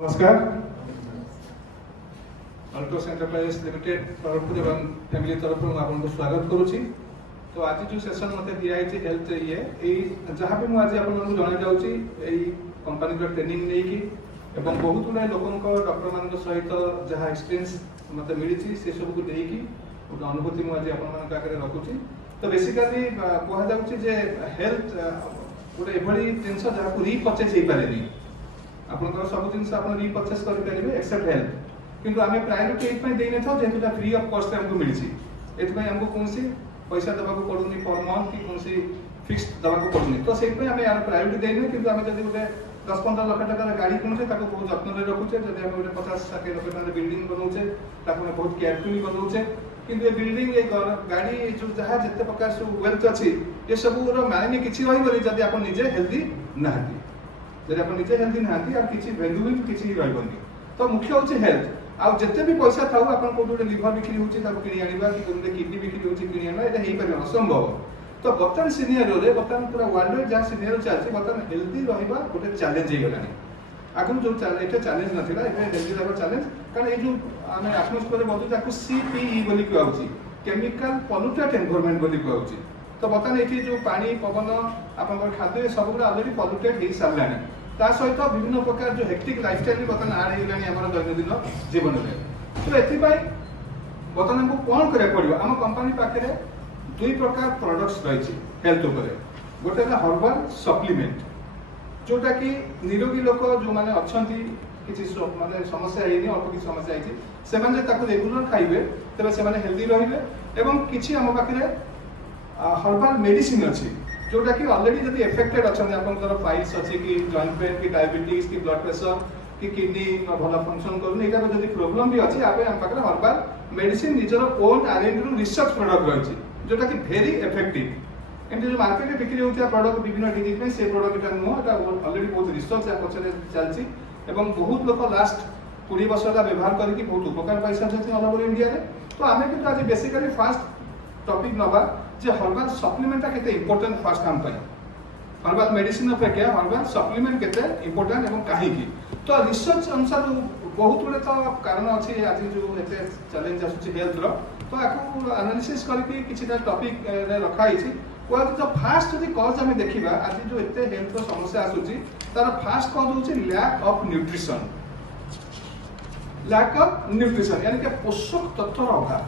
नमस्कार Altos enterprises limited तरफ एवं फैमिली तरफ आपको स्वागत करुच्ची। तो आज जो सेशन मत दिखाई हेल्थ ये जहाँ भी मुझे आपको जन जाऊँगी कंपनी ट्रेनिंग नहीं बहुत गुड़ा लोक डॉक्टर मान सहित जहाँ एक्सपीरियंस मत मिली से सब को देकी गोटे अनुभूति मुझे आगे रखुची। तो बेसिकली कहुचे हेल्थ गोटे एभली जिनस जहाँ को रिपर्चेज हो पारे आपंकर सब जिन आप रिपर्चेज करेंगे एक्सेप्ट हेल्थ किंतु आम प्रायोरिटी ये देने था जेहतु फ्री ऑफ कॉस्ट हमको मिली एमको कौन पैसा देवा पड़ूनी पर मंथ कि कौन फिक्स देवा पड़ूनी तो से यार प्रायोरिटी देने कि आम जब गोटे 10-15 लाख टकर गाड़ी किणुचे बहुत जत्न रखुचे जब आम गोटे 50-60 लाख टकर बिल्डिंग बनाऊे बहुत केयरफुली बनाऊे किंतु ये बिल्डिंग ये गाड़ी जो जहाँ जिते प्रकार सब वेल्थ अच्छी ये सब मायने किसी रही जब आप निजे हेल्दी नहांती जब आप निजे हेल्दी नहांती और किसी वैल्यू भी किसी रही तो मुख्य हूँ हेल्थ आउ जिते भी पैसा था आप कौटे लिभर बिक्री होती कि आना कि किडनी बिक्री होती कि आना यहाँ असंभव। तो बर्तमान सिनियर बर्तमान पूरा वर्ल्ड जहाँ सिनियर चलती बर्तमान हेल्दी रहा गोटे चैलेंज हो गलानी आगु जो ये चैलेंज नाला हेल्दी रहा चैलेंज कारण ये जो आम आत्मस्फीयर बढ़ू CPE बोली कहूँ केमिकल पॉल्यूटेड एनवायरनमेंट बोली कहूँ। तो बर्तमान ये जो पानी पवन आप खाद्य सब गुड़ा अलरेडी पॉल्यूटेड हो सारा ता सहित विभिन्न प्रकार जो हेक्टिक लाइफस्टाइल बर्तमान आड हो दैनंदिन जीवन में। तो ये बर्तमान हमको कौन करा पड़ो आम कंपनी पाखे दुई प्रकार प्रोडक्ट्स रही हेल्थ उपरे गोटे हर्बाल सप्लीमेंट जोटा कि निरोगी लोक जो मैंने अच्छा किसी माने समस्या है अल्प किसी समस्या है रेगुलर खाइबे तेज से हेल्दी रहिबे एवं किसी आम पाखे हर्बाल मेडिसिन अच्छी जोटा कि ऑलरेडी जब एफेक्टेड अच्छा आपंकर फाइल्स अच्छी कि जॉइंट पेन कि डायबिटीज कि ब्लड प्रेशर कि किडनी भल फंक्शन करूनी यहाँ जब प्रोब्लेम भी अच्छी आप पाखे हर्बाल मेडिसिन निजर ओन R&D रिसर्च प्रोडक्ट रही जोटा कि भेरी इफेक्टिव एमती जो मार्केट में बिक्री होता प्रोडक्ट विभिन्न डिजीज में से प्रोडक्ट नुह ऑलरेडी बहुत रिसर्च पचर चलती बहुत लोग लास्ट 20 वर्ष व्यवहार करके बहुत उपकार पाई सारी ऑल ओवर इंडिया रे। तो आम कि आज बेसिकली फास्ट टॉपिक नवा जे हर्बाल सप्लीमेंट केते इंपोर्टेंट फास्ट काम पाई हर्बाल मेडिसिन अपेक्षा हर्बाल सप्लीमेंट केते इंपोर्टेंट एवं काहे की तो रिसर्च अनुसार बहुत गुड़े तो कारण अच्छी आज जो एते चैलेंज आसुची हेल्थ रो तो आपको एनालिसिस करके किछिटा टॉपिक रखाई जो फास्ट जब कज आम देखा आज जो एते हेल्थ समस्या आसुची तार फास्ट कज होची लैक ऑफ न्यूट्रिशन यानी कि पोषक तत्वर अभाव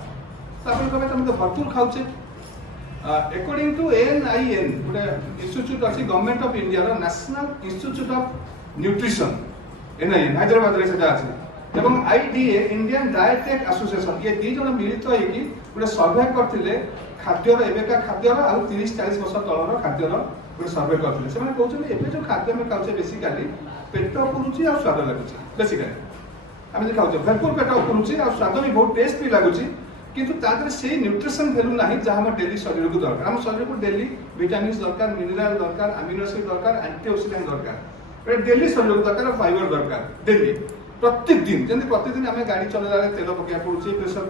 तापर कहे तुम तो भरपूर खाऊचे अकॉर्डिंग टू NIN गोटे इंस्टीट्यूट अच्छी गवर्नमेंट ऑफ इंडिया रो National Institute of Nutrition NIN Hyderabad रे सेटा अछि एवं IDA इंडियन डायटेक एसोसिएशन ये दी जण मिलित होइकी गोटे सर्वे करथिले खाद्यर एबेका खाद्यर आ 30-40 वर्ष तलर खाद्यर गोटे सर्वे करथिले से माने कहउछन एबे जो खाद्य में खाउछे बेसिकली पेट पुरुची आ स्वाद लागुची बेसिकली आम जो खाऊे भरपूर पेट पुरुची आ स्वाद भी बहुत टेस्ट भी लगुच किंतु तादरे से न्यूट्रिशन वैल्यू ना जहाँ हम डेली शरीर को दरकार आम शरीर को डेली विटामिन दरकार मिनरल दरकार अमीनो एसिड दरकार एंटीऑक्सीडेंट दरकार डेली शरीर को दरकार फाइबर दरकार डेली प्रत्येक दिन जमी प्रतिदिन आम गाड़ी चलैला तेल पकड़ा पड़ुची प्रेसर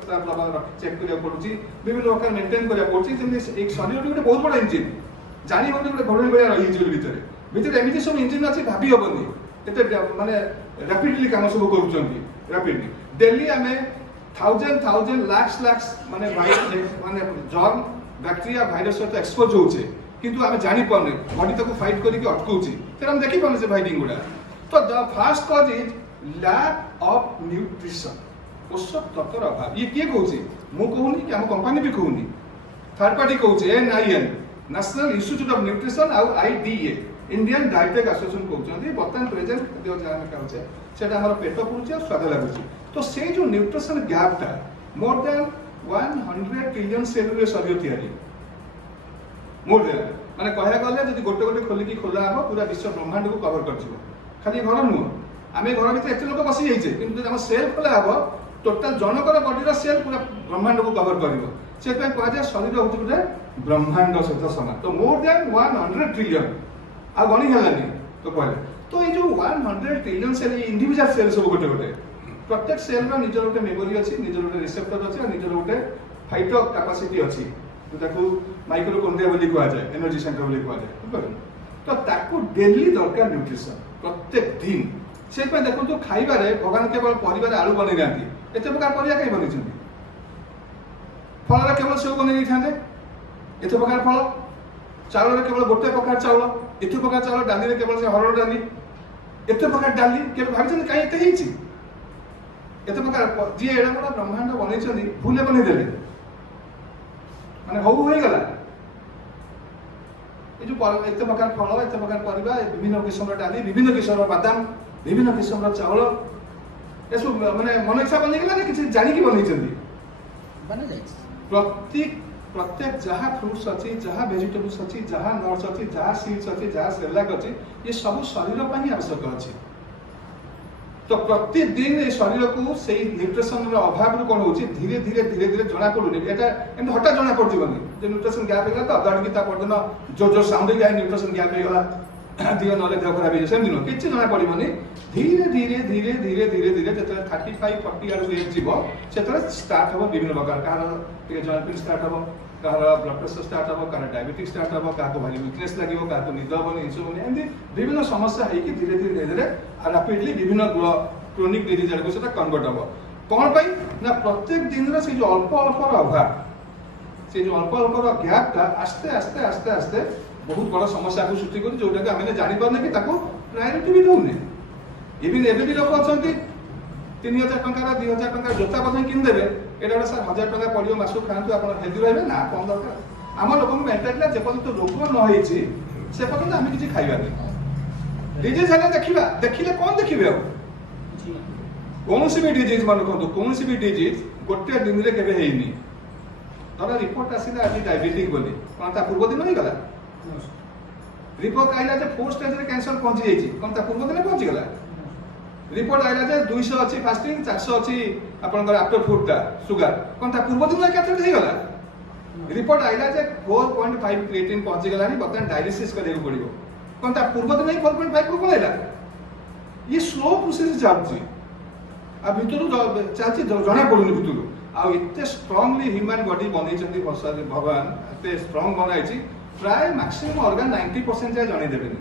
चेक करा पड़ुची विभिन्न प्रकार मेंटेन करा पड़ुची जमी एक शरीर गोटे बहुत बड़ा इंजिन जानी होनी गोटे घोड़ी भाया रही भितर भितर एमती सब इंजिन अच्छी भाभी हेनी एत माने रैपिडली काम सब कर डेली आम थाउजेंड लाख माने माने जर्म बैक्टेरिया भाइरस सहित एक्सपोज होचे किंतु आम जानी पाने बॉडी तक फाइट करके अटकाउची फिर हम देखी पाने से फाइटिंग गुड़ा। तो the first cause is lack of nutrition पोषक तत्वर अभाव ये किए कहूँ मु कहूनी कि आम कंपनी भी कहूनी थर्ड पार्टी कहूँ NIN national Institute of nutrition आउ IDA इंडियन डायटेक एसोसिएशन कहते बर्तमान प्रेजेंट खाद्य जहाँ खाऊे से पेट पुरुचे और स्वाद लगुच। तो से जो न्यूट्रिशन गैपटा मोर देन 100 ट्रिलियन सेलुलर शरीर तैयारी मोर देन माने कहया गले जदि गोटे गोटे खोलिकी खोला हम पूरा विश्व ब्रह्मांड को कवर कर खाली घर नुह आम घर भर एत लोक बसी जाइए कि जब सेल खोला हम टोटाल जनकर बॉडीर सेल पूरा ब्रह्मांड को कवर कर कहुए शरीर हूँ गोटे ब्रह्मांड सहित समान। तो मोर देन 100 ट्रिलियन आ गणी हेलानी तो कहले तो ये जो 100 ट्रिलियन सेल इंडिविजुअल सेल सब गोटे गोटे प्रत्येक सेल रो निजर गोटे मेमोरी अच्छी निजर गोटे रिसेप्टर अच्छी और निजर गोटे फाइटर कैपेसिटी अच्छी जो माइक्रोकॉन्ड्रिया बोली कहा जाए एनर्जी सेंटर बोली कहा जाए तो ताकू डेली दरकार न्यूट्रिशन प्रत्येक दिन से देखो खाइबारे भगवान केवल परिवार आलू बन जाती एत प्रकार परिया कहीं बन फल केवल सेव बन एत प्रकार फल चाउल केवल गोटे प्रकार चाउल एत प्रकार चाउल डाली केवल से हरड़ डाली एत प्रकार डाली के भाई कहीं एत एत प्रकार जी एडा बड़ा ब्रह्मांड बनई भूले बनईदे माने हो गला ये जो एत प्रकार फल एत प्रकार परिवा विभिन्न किस्म डाली विभिन्न किस्म बादाम विभिन्न किस्म चाउल ये सब माने मन इच्छा बनईगला ना किसी जानिकी बनई प्रत्येक जहाँ फ्रुट्स अच्छी जहाँ वेजिटेबल्स अच्छी जहाँ नट्स अच्छी जहाँ सीड्स अच्छी जहाँ सेरेलाक अच्छी ये सब शरीर पर ही आवश्यक अच्छी तो प्रतिदिन ये शरीर को से न्यूट्रिशन अभाव कौन हो धीरे धीरे धीरे धीरे जना पड़ूनी एम हठात जना पड़जन जो न्यूट्रिशन गैप होगा तो अदा कि परदिन जो जो साउंड न्यूट्रिशन गैप होगा दिह ना देह खराब हो सेमती नुह कि जना पड़ोनी धीरे धीरे धीरे धीरे धीरे धीरे जो 35-40 आड़ एज जीव से स्टार्ट हम विभिन्न प्रकार कह जॉइंट पेन स्टार्ट हम कह ब्लड प्रेशर स्टार्ट हम कह डायबिटिक स्टार्ट हम क्या भारी वीकनेस लगे क्या निद हेनी इनसुलिन एमती विभिन्न समस्या होगी धीरे धीरे धीरे धीरे रापिडली विभिन्न क्रोनिक डिजीज आड़ को कन्वर्ट हम कौन पाई ना प्रत्येक दिन से जो अल्प अल्पर अभाव से जो अल्प अल्पर गैपटा आस्ते आस्ते आस्ते आस्ते बहुत बड़ा समस्या को सृष्टि कर जोटा कि आम जापारे कि प्रायोरीटी भी दौने इवन एवं भी लोक अच्छा 3000 टकर 2000 टकर जोता बस किनदेवे ये सर 1000 टका पड़ो मास खातु आप हेल्दी रहे ना कौन दरकार आम लोक मेन्टालिटी जेपर्यंत रोग न से पर्यटन आम किसी खाइबानी डिजीज है देखा देखिले कौन देखिए कौन भी डिजीज मन कहूँ कौन भी डिजीज गोटे दिन में केवे हैनी धर रिपोर्ट आसला आज डायबिटिक बोली कौन पूर्व दिन ही गला रिपोर्ट आइला जे 4 स्टेज रे कैंसर पहुंची जाइए कौन पूर्व दिन पहुंची गला रिपोर्ट आइला जे 200 अच्छी फास्टिंग 400 अच्छी आपनकर आफ्टर फूडटा सुगर कौन पूर्व दिन केते हे गला रिपोर्ट आइला जे 4.5 क्रिएटिन पहुंची गलानी बर्तमान डायलिसिस करने को पड़िबो कौन पूर्व दिन 4.5 को पळैला ये स्लो प्रोसेस चलछि आ भितरु चलछि जना पडुनी भितरु आ एते स्ट्रांगली ह्यूमन बॉडी बनैछन्ती भगवान एते स्ट्रांग बनाइछि प्राय मैक्सिमम ऑर्गन 90% जाय जणे देबेनी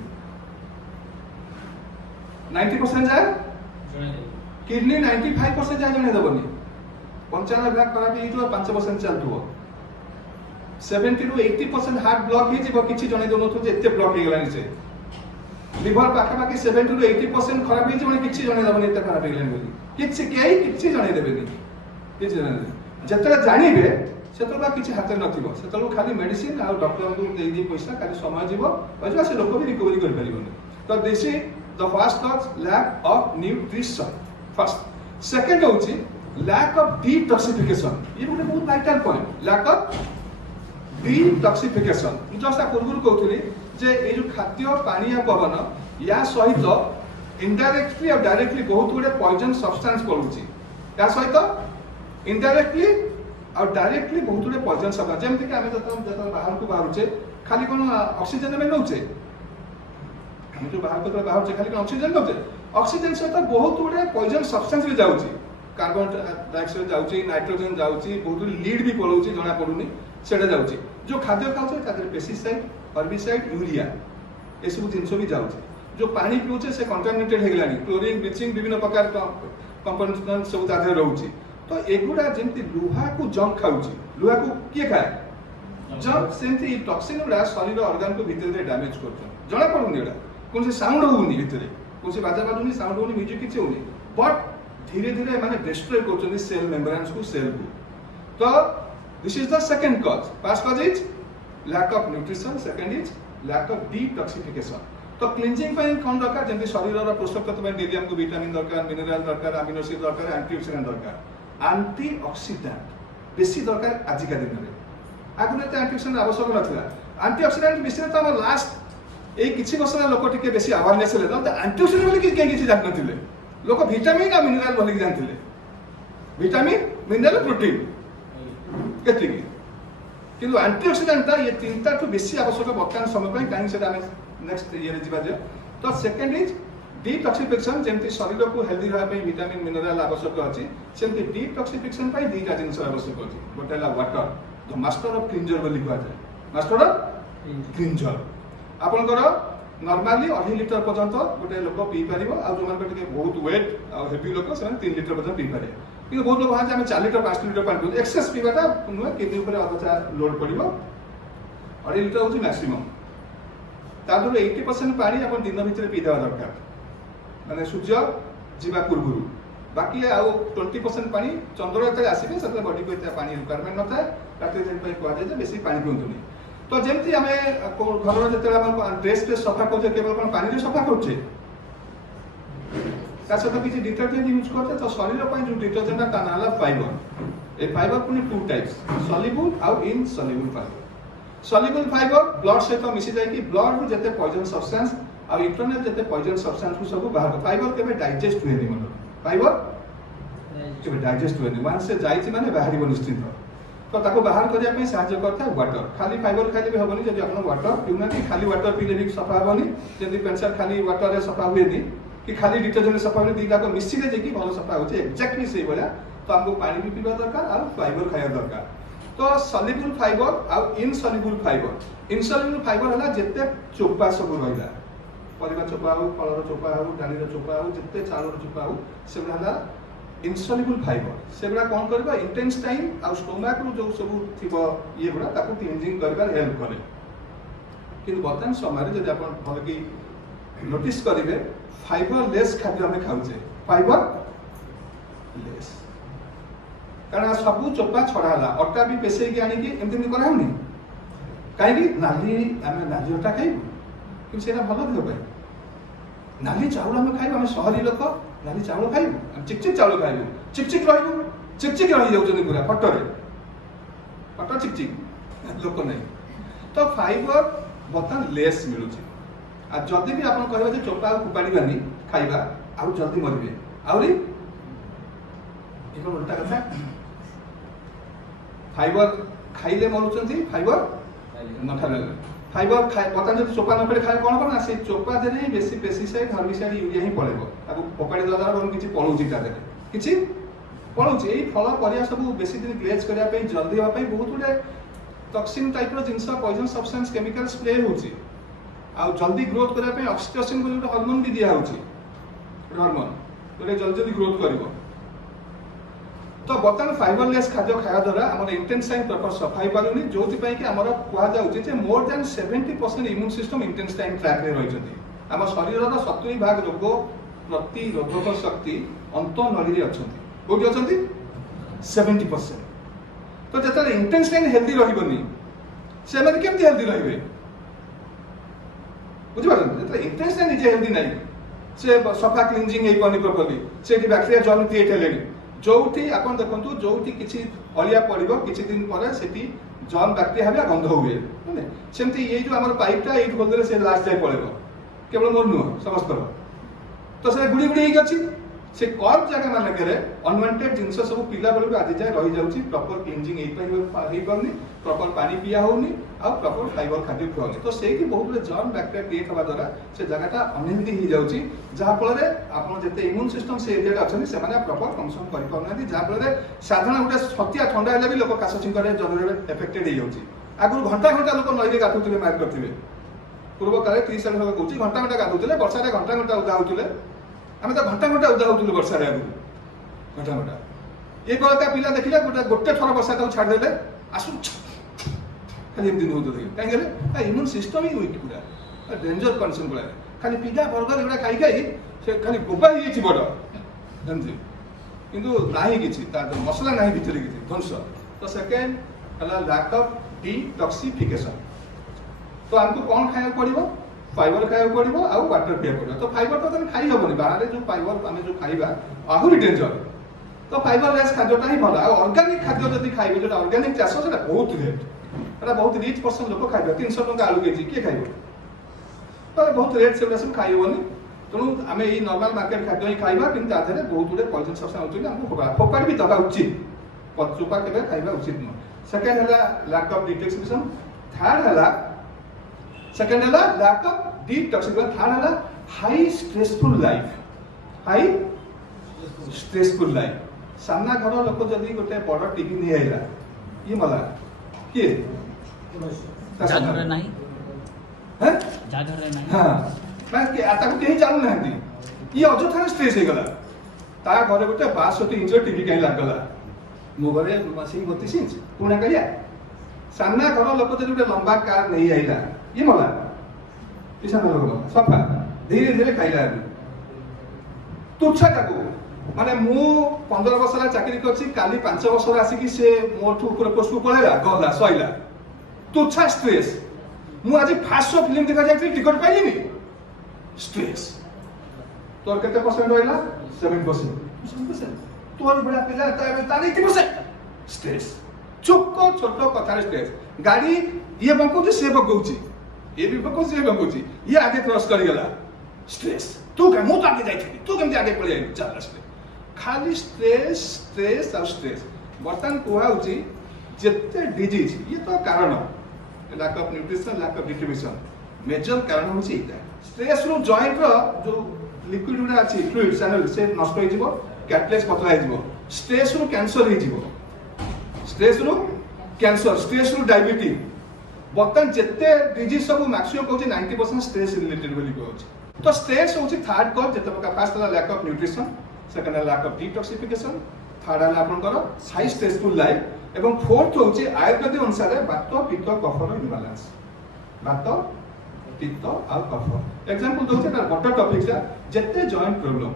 90% जाय किडनी 95% जाय जणे देबनी 95 भाग खराब हे जो 5% चलथुओ 70 to 80% हार्ट ब्लॉक हे जिवो किछि जणे दोनथु जे एते ब्लॉक हे गलानी से लिवर पाखा पाखी 70 to 80% खराब हे जिवो किछि जणे देबनी एते खराब हे गलानी बोली किछि केही किछि जणे देबेनी किछि जणे जतरा जानिबे सेतला किछि हाथ नथिबो सेतलो खाली मेडिसिन आ डॉक्टर को दे दी पैसा खाली समय जीवो बजवा से लोक भी रिकवरी कर परिबोनी तो this is the first cause lack of nutrition first second होची लैक ऑफ डिटॉक्सिफिकेशन ये गोटे बहुत vital point lack of detoxification just पूर्व कहतली जे ए जो खाद्य पानी या पवन या सहित इनडायरेक्टली और डायरेक्टली बहुत गुडे पॉइजन सब्सटेंस पड़ुची या सहित इनडायरेक्टली और डायरेक्टली बहुत गुडे पॉइजन सब्सटेंस जेमति कि आमे जत बाहर को बाहरुचे खाली कोन ऑक्सीजन में नउचे हम जो बाहर को बाहरुचे खाली कोन ऑक्सीजन नउचे ऑक्सीजन सहित बहुत गुडे पॉइजन सब्सटेंस भी जाउची कार्बन डाइऑक्साइड जाउची नाइट्रोजन जाउची बहुत लीड भी पड़ुची जना पड़ुनी सेटा जाउची जो खाद्य खाउचे तादर पेस्टिसाइड हर्बिसाइड यूरिया ए सब जिंस भी जाउची जो पानी पिउचे से कंटामिनेटेड हे गलानी क्लोरीन ब्लीचिंग विभिन्न प्रकार कंपोनेंट सब तादर रहउची तो एगुडा जेमति लुहा को जंक खाउची लुहा को के खाए जंक सेमति टॉक्सिन गुडा शरीर ऑर्गन को भीतर रे डैमेज करछन जणा पडुनी एडा कोन से साउंड होउनी भीतर कोन से बाजा बाजुनी साउंड होउनी म्यूजिक किछ होउनी बट धीरे धीरे माने डिस्ट्रॉय करछन सेल मेम्ब्रेन्स को सेल को तो this is the second cause first cause is lack of nutrition second is lack of detoxification तो क्लींजिंग पे कोन दरकार जेंति शरीर रो पोषक तत्व में डेली हमको विटामिन दरकार मिनरल दरकार अमीनो एसिड दरकार एंटीऑक्सीडेंट दरकार एंटीऑक्सीडेंट बेसी दरकार आज का दिन रे आगुने तो एंटीऑक्सीडेंट आवश्यक नथिला एंटीऑक्सीडेंट विषय तो हम लास्ट ए किछि वर्ष लोक टिके बेसी अवेयरनेस ले तो एंटीऑक्सीडेंट बोली किछि जान नथिले लोक विटामिन आ मिनरल बोली जानथिले विटामिन मिनरल प्रोटीन केति किंतु एंटीऑक्सीडेंट ये तीनटा तो बेसी आवश्यक वर्तमान समय पे काहे से हमें नेक्स्ट ईयर जीवा जे तो सेकंड इज डिटॉक्सिफिकेशन जेंति शरीर को हेल्दी रहा पे विटामिन मिनरल आवश्यक अछि सेंति डिटॉक्सिफिकेशन पे दीटा जिंस आवश्यक अछि गोटेला water the master of cleanser बोली कहै छै मास्टर ऑफ क्लींजर आपनकर नॉर्मली 2.5 लिटर पर्यंत गोटे लोक पी पार आ जो मैंने बहुत वेट आ हेवी लोक से 3 लिटर पर्यंत पी पारे कि बहुत लोग भाई आम 4 लिटर 5 लिटर पानी एक्सेस पीवाटा नुहे किडनी उपर अदचा लोड पड़ो 2.5 लिटर हूँ मैक्सिमम तादू 80% पानी आप दिन भितर पीदेवा दरकार माने सूर्य जीवा पूर्व बाकी आउ 20% पानी चंद्र जो आसवे से बॉडी को इतना पानी रिक्वायरमेंट न था राति कहुए बेसी पानी पिंतुनि तो जमती आम घर जो ड्रेस फ्रेस सफा कर केवल कौन पानी सफा करुचे सहित किसी डिटर्जेंट यूज करते तो शरीर जो डिटर्जेंट ता ना फाइबर ए फाइबर पुणी 2 टाइप्स सॉल्युबल आउ insoluble fibre soluble fibre blood सहित मिसी जाए ब्लड रु जते पॉइजन सब्सटेंस आ इंटरनल जते पॉइजन सब्सटेंस को सब बाहर फाइबर केबे डाइजेस्ट हुए मन फाइबर केबे डाइजेस्ट हुए वन से जाइछि माने बाहरी निश्चित तो ताको बाहर करिया पे सहायता करता है वाटर खाली फाइबर खाइले भी होबनी जदि आपण वाटर पिउना कि खाली वाटर पीले भी सफा होबनी जदि पेंसर खाली वाटर रे सफा हुए नी कि खाली डिटर्जेंट सफा हुए दीटा को मिक्सिले जे कि भलो सफा होचे एक्जेक्टली सेही भला तो हमको पानी भी पीबा दरकार और फाइबर खाया दरकार तो सॉल्युबल फाइबर और इनसॉल्युबल फाइबर हला जत्ते चोपा सब रहिला परिबा चोपा हो फलर चोपा हो डालीर चोपा हो जत्ते चाउर चोपा हो से हला इनसॉल्युबल फाइबर से गुड़ा कौन करबा इंटेस्टाइन आ स्टोमक रो जो सब थिबो ये गुड़ा ताकू क्लींजिंग करबार हेल्प करे किंतु वर्तमान समय जदि आपण भल कि नोटिस करिवे फाइबर लेस खाद्य हमें खाउचे फाइबर लेस कारण सब चोपा छड़ाला अटा भी पेसे के आनी कि एमति नहीं कराउनी काहे कि नाली आमे नाली अटा खाइबु कि सेना भलो देह पाई नाली चाउल हमें खाइबु हमें शहरी लोक नाली चाउल खाइबु चिकचिक चाउल खाइबु चिकचिक रहिबु चिकचिक रहि जाउछन पूरा फटरे फट चिकचिक लोक नहीं तो फाइबर बतन लेस मिलुची आ जदि भी आपण कहबे जे चोपा उपाड़ीबानी खाइबा आउ जल्दी मरिबे आउरी एको उल्टा कथा फाइबर खाइले मरुचंती फाइबर न खाइले फाइबर खाइ पता जब चोपा न पड़े खाइ कोन कोन से चोपा दे नहीं बेसी पेस्टिसाइड हर्बिसाइड यूरिया ही पड़ेबो ताको पकाड़ी दला द्वारा किछि पळौची ता दे किछि पळौची एई फल परिया सब बेसी दिन ग्लेज करिया पे जल्दी होवा पे बहुत गुडे टॉक्सिन टाइप रो जिंस पॉइजन सब्सटेंस केमिकल स्प्रे होची आ जल्दी ग्रोथ करिया पे ऑक्सीटोसिन बोली गोटे हार्मोन भी दिया होची हार्मोन तो जल्दी जल्दी ग्रोथ करिवो तो बर्तमान फाइबरलेस खाद्य खाया द्वारा आम इंटेस्टाइन प्रॉपर सफाई पारुनी जो कि आम कहुचे more than 70% immune system intestine tract रे रही आम शरीर 70 भाग रोग प्रतिरोधक शक्ति अंत नली रे अछंती कोठी अछंती 70% तो जतले इंटेस्टाइन हेल्दी रहबनी से माने केमती हेल्दी रहबे बुझि पारन जतले इंटेस्टाइन निजे हेल्दी नाही से सफा क्लींजिंग हे पानी प्रॉपर्ली सेठी बैक्टीरिया जन्म क्रिएट हेलेनी जोठी आपण देखंतु जोठी किछि अलिया पड़िबो किछि दिन परे सेठी जर्म बैक्टीरिया हबे गंध हुए माने सेमती ये जो हमर पाइपटा एट खोलले से लास्ट जाय पड़ेबो केवल मोर नुह समस्त तो से गुडी गुडी गछि से कॉर्प जगह माने करे अनवांटेड जिंस सब पिला बेलु आदि जाय रहि जाउछि प्रॉपर क्लींजिंग हे परनी प्रॉपर पानी पिया होनी आ प्रॉपर फाइबर खाद्य खुआनी तो से कि बहुत जर्म बैक्टीरिया क्रिएट होबा द्वारा से जगहटा अनहेल्दी ही जाउछि जहा फल रे आपण जते इम्यून सिस्टम से एरिया अछनी से माने प्रॉपर फंक्शन करि परनादी जहा फल रे साधारण गुटे छतिया ठंडा हेले भी लोक काश छिंकरे जरूर इफेक्टेड हे जाउछि आगु घंटा घंटा लोक नई रे गाथुथिले मार करथिबे पूर्व काले 30 साल होगा कहूछि घंटा घंटा गाथुथिले वर्षा रे घंटा घंटा उदा होथिले आमे तो घंटा घंटा उदा होथिलु वर्षा रे आगु घंटा घंटा ए बळका पिला देखिला गोटे थोर वर्षा ताऊ छाड़ देले आसु खाली एमती नुह तो कहीं इम्यून सिस्टम ही वीक पूरा डेंजर कंडीशन पूरा खाली पिज्जा बर्गर एगुड़ा खाई खाई से खाली गोबा ही बड़ जानते किंतु नाही किछि मसला नाही भितर किछि ध्वंस तो सेकेंड हला लैक ऑफ डिटॉक्सिफिकेशन तो हमको कौन खाया पड़िबो फाइबर खाया पड़िबो आ वाटर पिया पड़िबो तो फाइबर तो तने खाई हबनी बाहर जो फाइबर आमे जो खाइबा आहुरी डेंजर तो फाइबर लेस खाद्यटा ही भला आ ऑर्गेनिक खाद्य जदी खाइबे जो ऑर्गेनिक चाष सेटा बहुत रेट एटा बहुत रिच पर्सन लोक खाइबे 300 टका आलू केजी के खाइबो तो बहुत रेट से सब खाइबोनी तेणु आम ये नॉर्मल मार्केट खाद्य ही खाइबा किंतु आधे बहुत गुडे पॉइजन सब्सटेंस होची हमको फोपाड़ी भी दबा उचित चोपा केबे खाइबा उचित न सेकंड हला लैक ऑफ डिटॉक्सिफिकेशन थर्ड हला सेकंड हला लैक ऑफ डिटॉक्सिफिकेशन थर्ड हला हाई स्ट्रेसफुल लाइफ सामना घर लोक जदी गोटे बड़ टीवी नहीं आइला ये मला किए जानवर नहीं हैं हाँ मैं ताको कहीं जानू ना ये अजथा स्ट्रेस हो गला ता घरे गोटे 62 इंच टीवी कहीं लागला मो घरे मशीन 32 इंच पुणा करिया सामना घर लोक जो गोटे लंबा कार नहीं आइला ये मला किसान लोक सफा धीरे धीरे खाइला तुच्छा ताको माने मु 15 वर्ष ला चाकरी करछि काली 5 वर्ष आसिकी से मोठू ऊपर पोस्ट को पळेला गला सइला तुच्छा स्ट्रेस मु आज फास्ट शो फिल्म देखा जाय टिकट पाइलिनी स्ट्रेस तोर केते परसेंट होइला 7% तोर बड़ा पिला तार 80% स्ट्रेस चोको छोटो कथा स्ट्रेस गाड़ी ये बंकुची से बंकुची ये भी बंकुची से बंकुची ये आगे क्रॉस कर गेला स्ट्रेस तू के मु तो आगे जाई तू केमते आगे पळे जाई चल स्ट्रेस खाली स्ट्रेस स्ट्रेस और स्ट्रेस बर्तन कोहा होची जेते डिजीज ये तो कारण lack of nutrition lack of distribution major कारण होची इटा स्ट्रेस रो जॉइंट रो जो लिक्विड गुडा अछि फ्लूइड चैनल से नष्ट हो जिवो कैटलेस पतला हो जिवो स्ट्रेस रो कैंसर हो जिवो स्ट्रेस रू कैंसर स्ट्रेस रू डायबिटीज बर्तन जिते डिजीज सब मैक्सिमम कहूँ 90% स्ट्रेस रिलेटेड बोली कहूँ तो स्ट्रेस हूँ थर्ड कज जिते प्रकार फास्ट है लैक ऑफ न्यूट्रिशन सेकंड है लैक ऑफ डिटॉक्सिफिकेशन थर्ड है आपनकर हाई स्ट्रेसफुल लाइफ एवं फोर्थ हूँ आयुर्वेदिक अनुसार बात पित्त कफर इम्बालांस बात पित्त और कफ एग्जांपल दूसरे बड़ टॉपिक जिते जॉइंट प्रोब्लेम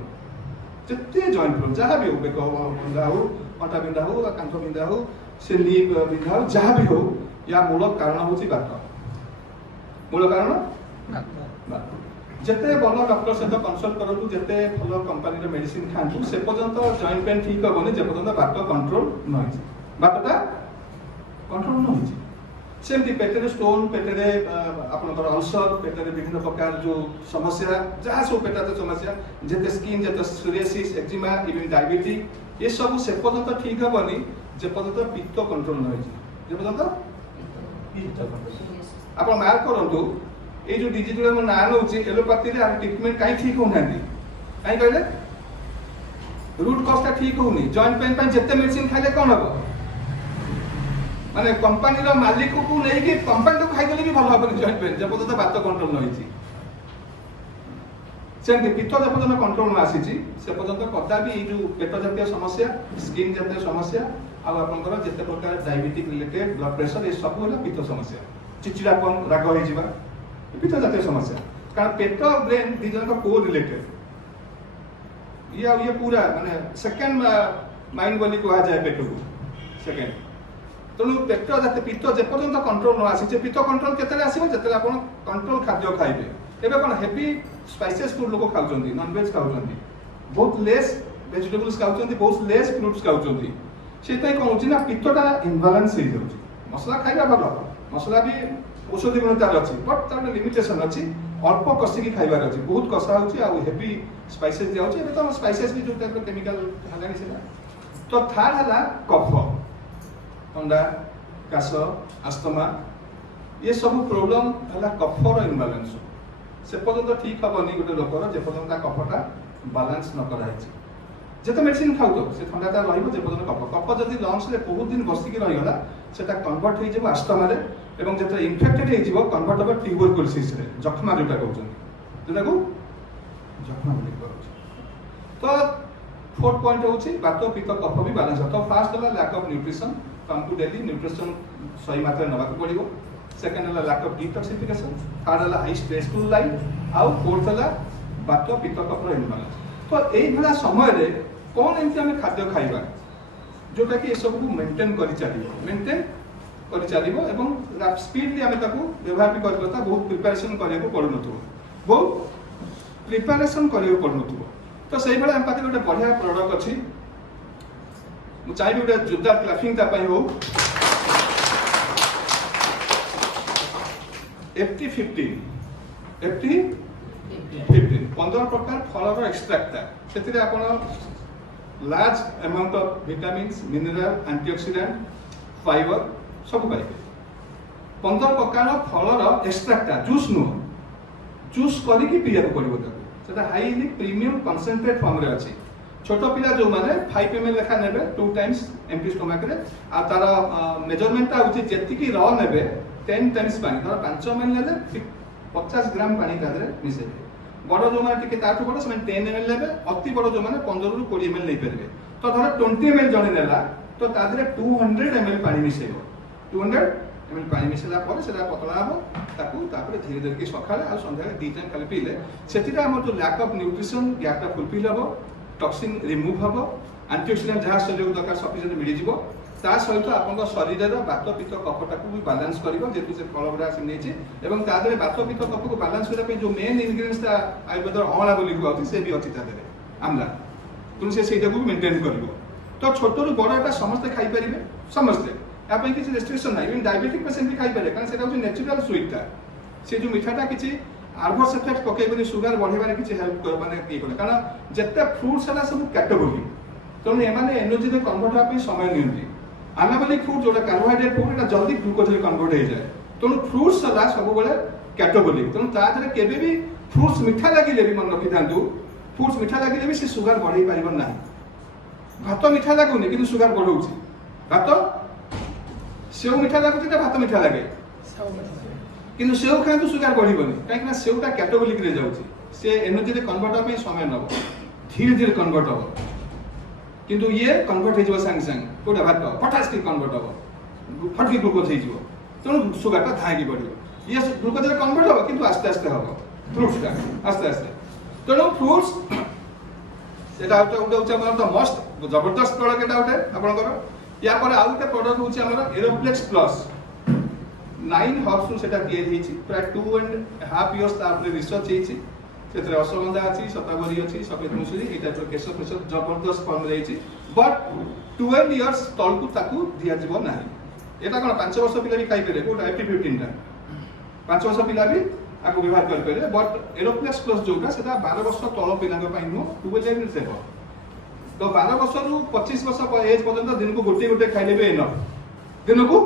जहाँ भी हो बेक बिंधा हो अंटा बिंधा हो कांथ बिंधा हो से नी बिंधा हो जहाँ भी हो या मूल कारण हूँ मूल कारण जिते भल डॉक्टर सहित कनसल्ट करूँ जिते भल कंपनी मेडिसिन खातु से पर्यंत जॉइंट पेन ठीक हेनी जे पर्यंत बात कंट्रोल न बातटा कंट्रोल न सेमती पेटे स्टोन पेटे आपनकर अल्सर पेटे विभिन्न प्रकार जो समस्या जहाँ सब पेटा समस्या जिते स्किन जिते सोरियासिस एक्जिमा इवन डायबिटीज ये सब से पर्यंत ठीक हेनी जे पर्यंत पित्त कंट्रोल न जे पर्यंत आप मार्क करूँ ये जो डिजीज गुड़ा ना नौ एलोपैथी ट्रिटमेंट कहीं ठीक होना कहीं कहले रूट कॉज ठीक होनी जॉइंट पेन जिते मेडिसिन खाइले कौन हम माने कंपनी मालिक को नहीं कंपनी तो खाई भी भल हम जॉइंट पेन जब पर्यटन बात कंट्रोल नहीं सेमती पित्त जब पर्यटन कंट्रोल न आसी से पर्यटन कदा भी जो पेट जातीय समस्या स्किन जातीय समस्या आपर जिते प्रकार डायबिटिक रिलेटेड ब्लड प्रेशर ये सब है पित्त समस्या चिड़चिड़ापन राग हो पित्त जातीय समस्या कारण पेट ब्रेन दी जन को रिलेटेड ये पूरा माने सेकेंड माइंड बोली कहा जाए पेट को सेकेंड तेणु पेट जाते पित्त जे पर्यंत कंट्रोल न आसी पित्त कंट्रोल केते आसीबो जेते आपण कंट्रोल खाद्य खाइबे एबे कोन हेवी स्पाइसेस फूड लोक खाउचंदी नॉन वेज खाउचंदी बहुत लेस वेजिटेबल्स खाउचंदी बहुत लेस फ्रूट्स खाउचंदी सेतै कोन होची ना पित्तटा इम्बैलेंस हो जाउची मसला खाइबा भलो मसला भी औषधि गुणतार अच्छी बट तार लिमिटेशन अच्छी अल्प कषिकी खाइबार अच्छी बहुत कषा होची आ हेवी स्पाइसेस दिया होची तो स्पाइसेस भी जो टाइप केमिकल हलानी सेला तो थर्ड हला कफ ठंडा काश अस्थमा ये सब प्रॉब्लम हला कफर इम्बैलेंस से पर्यंत ठीक हेनी गोटे लोकर जे पर्यंत कफटा बैलेंस न कराई जिते मेडिसिन खाऊ से ठंडाटा रही कफ कफ जब लंग्स में बहुत दिन बसिकी रहीगला से कन्वर्ट हो आस्थमा एवं जो इनफेक्टेड हो कन्वर्ट हम ट्यूबरकुलोसिस जख्मा जोटा कहते जोटा जख्मा तो फोर्थ पॉइंट हूँ बात पित्त कफ भी बैलेंस तो फास्ट है लैक ऑफ न्यूट्रिशन तो हमको डेली न्यूट्रिशन सही मात्रा ना पड़ो सेकेंड है लैक ऑफ डिटॉक्सिफिकेशन थर्ड है हाई स्ट्रेसफुल लाइफ आउ फोर्थ है बात पित्त कफर इम्बैलेंस तो यही समय कौन एमती आम खाद्य खाइबा जोटा कि सब मेंटेन कर मेंटेन कर चलो एवं स्पीडली आम व्यवहार भी कर बहुत प्रिपेरेसन करा पड़न बहुत प्रिपेरेसन करा पड़न तो से भाई आम पाखे गोटे बढ़िया प्रोडक्ट अच्छी मुझे चाहिए गोटे जोरदार क्लापिंग हो FT15 15 प्रकार फलर एक्सट्राक्ट से आप large amount of vitamins mineral antioxidant fibre सब पाइबे 15 प्रकार फलर एक्सट्राक्ट जूस नुह जूस करके पीया पड़ो से हाईली प्रीमियम कनसेंट्रेट फॉर्म रे अच्छी छोट पिला जो माने 5 ml लेखा नेबे 2 टाइम्स एम्प्टी स्टमक रे आ तार मेजरमेंट ता होची जेतिकी र नेबे 10 टाइम्स पानी धर 5 ml नेले 50 ग्राम पानी ता देहरे मिसेबे बड़ जो माने टिके ताठु बड़ से 10 ml लेबे अति बड़ जो माने 15 रु 20 ml नै परबे तो धर 20 ml जने नेला तो ता देहरे 200 ml पानी मिसेबो 200 ml पानी मिसेला पर सेटा पतला हबो ताकू तापर धीरे धीरे के सखाले आ संध्या 2 टाइम खाली पीले सेटिरा हमर जो लैक ऑफ न्यूट्रिशन गैपटा फुलफिल हबो टॉक्सिन रिमूव हबो एंटीऑक्सीडेंट जहाँ शरीर दरकार सफिशिएंट मिल जिवो ता सहित आपन शरीर रो बात पित्त कफटा को भी बैलेंस करिवो जेतु से फल गुडा से नेछि एवं ता देरे बात पित्त कफ को बैलेंस करै पे जो मेन इंग्रेडिएंट्स ता आयुर्वेद अमला बोली को आछि से भी अछि ता देरे आमला तुम से सेटा को मेंटेन करिवो तो छोट रु बड़ एटा समस्त खाई परिबे समस्त या पे किछि रेस्ट्रिक्शन नै इवन डायबिटिक पेशेंट भी खाई पारे कारण सेटा होछि नेचुरल स्वीट ता से जो मिठाटा किछि आर्भस इफेक्ट पकेबनी सुगर बढ़ेबारे किछि हेल्प कर माने की करे कारण जत्ते फ्रूट्स हला सब कैटेगरी तो एमाने एनर्जी रे कन्वर्ट होबा समय नियंती अनाबलिक फूड जोटा कार्बोहाइड्रेट फूड एटा जल्दी ग्लूकोज रे कन्वर्ट हो जाए तेणु फ्रूट्स सला सब बेले कैटाबोलिक तेणु ता देहरे केबे भी फ्रूट्स मीठा लागिले भी मन रखि थांतु फ्रूट्स मीठा लागिले भी से सुगर बढ़ै पारिबो ना भात मीठा लागुनी किंतु सुगर बढ़ौछि भात सेव मीठा लागुछि त भात मीठा लागे किंतु सेव खांतु सुगर बढ़िबोनी काहे कि ना सेवटा कैटाबोलिक रे जाउछि से एनर्जी रे कन्वर्ट होबा समय नबो धीरे धीरे कन्वर्ट होबो किंतु ये कन्वर्ट हो संग संग कोटा भात पटास की कन्वर्ट हो फटकी ग्लूकोज हो तेणु सुगर टा धाई बढ़ो ये ग्लूकोज रे कन्वर्ट हो किंतु आस्ते आस्ते हो फ्रूट्स का आस्ते आस्ते तेणु फ्रूट्स सेटा उठे उठे हमर तो मस्त जबरदस्त प्रोडक्ट एटा उठे आपनकर या पर आउटे प्रोडक्ट होछि हमर एरोप्लेक्स प्लस 9 हर्ब्स नु सेटा दिए हिछि प्राय 2.5 इयर्स तापर रिसर्च हिछि सेतरे अश्वगंधा अछि शतावरी अछि सफेद मुसुरी एटा तो केशर फेशर जबरदस्त फॉर्म रहिछि बट 12 इयर्स तळकु ताकू दिया जिवो नाही एटा कोन 5 वर्ष पिला भी खाइ पेरे कोटा 15 टा 5 वर्ष पिला भी आको व्यवहार कर पेरे बट एरोप्लेक्स प्लस जोटा सेटा 12 वर्ष तळ पिलांग पई नु 12 इयर्स सेव तो 12 वर्ष रु 25 वर्ष एज पर्यंत दिन को गोटे गोटे खाइले भी एनफ दिन को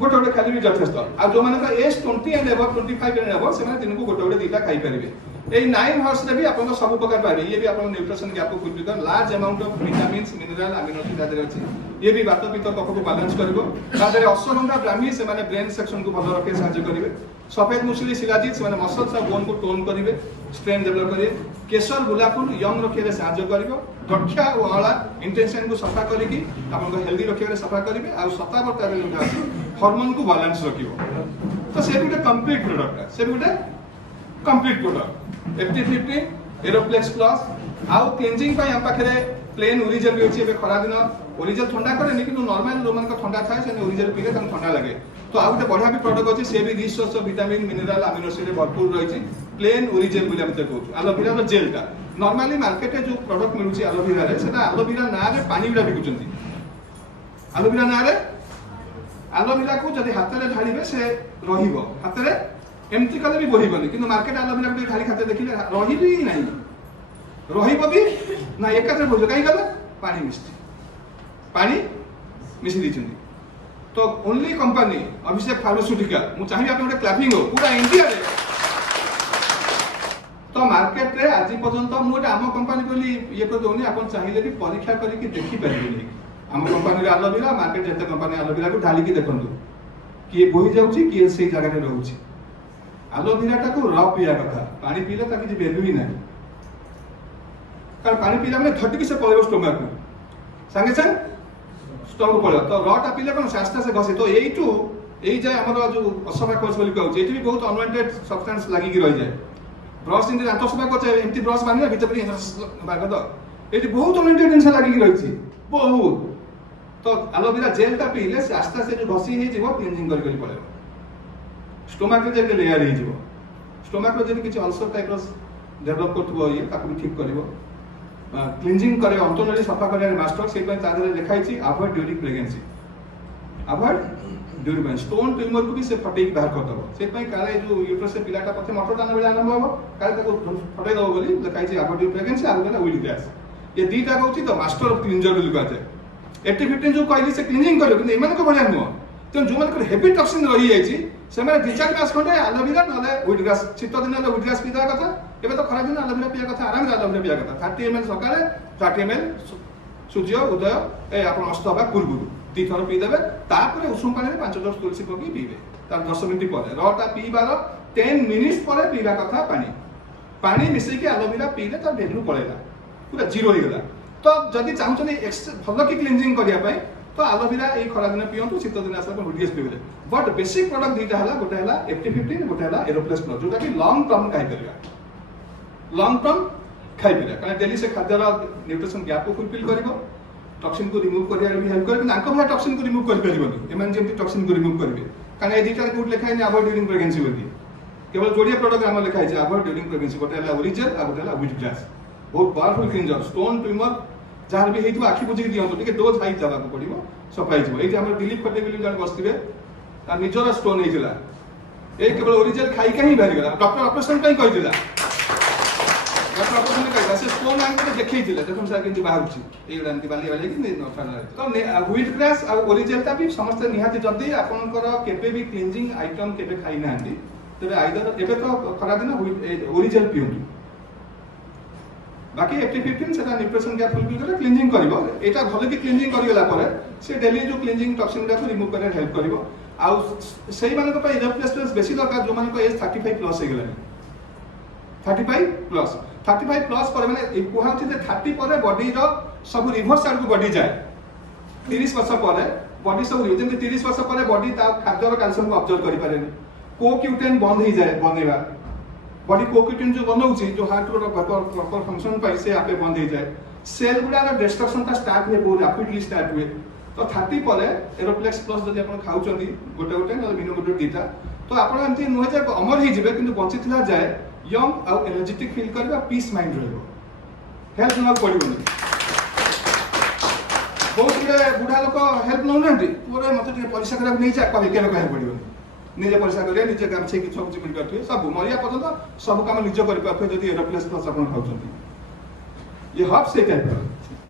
गोटे गोटे खाली भी यथेष्ट आ जो माने का age 20 and above 25 and above से माने दिन को गोटे गोटे दीटा खाइ परिबे এই 9 हर्स रे भी आपन सब प्रकार पाबे ये भी आपन न्यूट्रिशन गैप को फुलफिल कर large amount of vitamins mineral amino acid आदि अछि ये भी वात पित्त कफ को बैलेंस करबो तादरे अश्वगंधा ब्राह्मी से माने ब्रेन सेक्शन को भलो रखे सहायता करिवे सफेद मुसली शिलाजीत से माने मसल्स और बोन को टोन करिवे स्ट्रेंथ डेवलप करिवे केशर गुलाबफूल यंग रखे रे सहायता करबो गठिया और आला इंटेंशन को सफा करिकि आपन को हेल्दी रखे रे सफा करिवे आ सतावरता रे लोटा हार्मोन को बैलेंस रखिवो तो से गुटे कंप्लीट प्रोडक्ट से गुटे कंप्लीट प्रोडक्ट FT50 एरोप्लेक्स प्लस आउ क्लींजिंग पय हम पाखरे प्लेन ओरिजिनल भी अछि एबे खरा दिन ओरिजिनल ठंडा करे किंतु नॉर्मल जो मन का ठंडा थाए से ओरिजिनल पीले तम ठंडा लागे तो आउ ते बढ़िया भी प्रोडक्ट अछि से भी rich source of vitamin mineral amino acid भरपूर रही छी प्लेन ओरिजिनल बोली हम ते कहू एलोवेरा रो जेल टा नॉर्मली मार्केट रे जो प्रोडक्ट मिलुची एलोवेरा रे सेटा एलोवेरा ना रे पानी बिरा बिकुचंती एलोवेरा ना रे एलोवेरा को जदि हाथ रे ढालिबे से रहिबो हाथ रे एमती कले भी बहिबनी किंतु मार्केट एलोवेरा को ढाली खाते देखिले रहिबी नाही रहिबो भी ना एकात्र बोल काई गला पानी मिसी दिचंदी तो ओनली कंपनी अभिषेक फार्मास्यूटिकल मु चाहिए आपन ଗୋଟେ क्लैपिंग हो पूरा इंडिया रे तो मार्केट रे आज पर्यंत मु ଗୋଟେ आम कंपनी बोली ये कर दोनी आपन चाहिए भी परीक्षा करी कि देखि परिबे आम कंपनी रे एलोवेरा मार्केट जते कंपनी एलोवेरा को ढाली की देखंतु कि बोहि जाउची कि सेही जगह रे रहउची एलोवेरा टा को र पिया कथा पानी पीले ता किछि वैल्यू ही नाही कारण पानी पीला माने झटकी से पळेबो स्टोमक को संगे संग स्टोमक पळे तो र टा पीले कोन आस्ते आस्ते घसे तो एई टू एई जाय हमर जो असफा कोर्स बोली कहउची एठी भी बहुत अनवांटेड सब्सटेंस लागि की रहि जाय ब्रश इन दांत सफा करछे एम्ति ब्रश बानी भीतर भी बाग दो एठी बहुत अनवांटेड जिंस लागि की रहिछि बहुत तो एलोवेरा जेल टा पीले से आस्ते आस्ते जो घसी हे जीवो क्लींजिंग करि करि पळे स्टोमक रे जे लेयर हे जीवो स्टोमक रे जे किछि अल्सर टाइप रो डेवलप करथबो ये ताकू भी ठीक करिवो क्लींजिंग करे अंतनली सफा करे मास्टर से पय तादरे लिखाई छी avoid during pregnancy avoid during stone tumour को भी से फटेई बाहर कर दबो से पय काले जो यूट्रस से पिलाटा पथे मटर दाना बेला आरंभ होबो काले ताको फटेई दबो बोली लिखाई छी अवॉइड ड्यूरिंग प्रेगनेंसी आर बेला विल गैस ये दीटा कहउची तो मास्टर ऑफ क्लींजर बोली कहते 80-15 जो कहली से क्लींजिंग करियो कि एमान को बढ़िया नुवा तो जो मन हेवी टॉक्सिन रही जायछि से माने 2-4 मास खंडे एलोवेरा नले वीट ग्रास शीत दिन वीट ग्रास पिदा कथा एबे तो खरा दिन एलोवेरा पिया कथा आराम से एलोवेरा पिया कथा 30 ml सकाळे 30 ml सूर्य उदय ए आपण अस्त हबा पूर्व दी थर पी देबे तापर उषुम पानी रे 5-10 तुलसी पकी पीबे तार 10 मिनिट पर रटा पीबार 10 मिनिट्स पर पीवा कथा पानी पानी मिसई के एलोवेरा पीले तो वैल्यू पड़ेगा पूरा जीरो हो गला। तो जदि चाहते भल कि क्लीनजिंग करने तो एलोवेरा ये खरा दिन पिंटू शीत दिन आसा हुडीएस पीबे। बट बेसिक प्रोडक्ट दुईटा है गोटे है FT15 गोटे है एरोप्लेस प्लस जोटा कि लॉन्ग टर्म खाई लॉन्ग टर्म खाई कारण डेली से खाद्यर न्यूट्रिशन गैप को फुलफिल कर टॉक्सिन को रिमूव कर भी हेल्प कर टॉक्सिन को रिमूव कर टॉक्सिन को रिमूव करेंगे कारण ये दुईटा कोट लिखा है अवॉइड ड्यूरिंग प्रेगनेंसी बोली केवल जोड़िया प्रोडक्ट आम लिखा है अवॉइड ड्यूरिंग प्रेगनेंसी गोटे है ओरिजिन आ गोटे है व्हीट ग्लास बहुत पावरफुल क्लींजर स्टोन ट्यूमर जहाँ भी होती आखि बुझे दिखाँ टे डोज हाई देवाक पड़ो सफा हो ये दिलीप खटे जन बसते निजर स्टोन होता ये केवल ओरिजिनल खाई ही बाहरीगला डॉक्टर ऑपरेशन कही डॉक्टर ऑपरेशन कही से स्टोन आगे देखते देखो सर कि बाहर ये बाली बाली तो व्हीट ग्रास आ ओरिजिनल भी समस्त निहाती जदि आपंकर केबे भी क्लींजिंग आइटम केबे खाई ना तेरे आइदर एबे तो खरा दिन ओरिजिनल पियंतु बाकी FT15 से न्यूट्रिशन गैप फुलफिल करे क्लींजिंग करिवो एटा भले कि क्लींजिंग करिगला परे से डेली जो क्लींजिंग टॉक्सिन को रिमूव करे हेल्प करिवो आ सेही मानको पय रिप्लेसमेंट बेसी दरकार जो मानको एज 35 प्लस हे गेलानी 35 प्लस पर माने कुहा होछि जे 30 पर बॉडी रो सब रिवर्स साइड को बॉडी जाए 30 वर्ष पर बॉडी सब जेंति 30 वर्ष पर बॉडी ता खाद्य रो कैल्शियम को अब्जॉर्ब करि पारेनी कोक्यूटेन बंद ही जाए बनेवा बॉडी कोक्यूटेन जो बनाउछि जो हार्ट रो प्रॉपर फंक्शन पाई से आपे बंद हो जाए सेल गुडा डिस्ट्रक्शन ता स्टार्ट हुए बहुत रैपिडली स्टार्ट हुए तो 30 पर एरोप्लेक्स प्लस जदि आपण खाउचंदी गोटे गोटे न मिनो गोटे दीटा तो आपण एमती नुहे जे अमर ही जिवे किंतु बंचितला जाए यंग आ एनर्जेटिक फील करबा पीस माइंड रहबो हेल्प न पड़िबोनी बहुत गुडे बुढ़ा लोक हेल्प नौ ना पूरे मत पैसा करा नहीं जा कहे केन कहे पड़िबोनी निजे पैसा करिया निजे गामछे कि सब चिमिल करथि सब मरिया पर्यंत सब काम निजे करि पाथि जदि एरोप्लेस प्लस आपण खाउचंदी ये हब से टाइप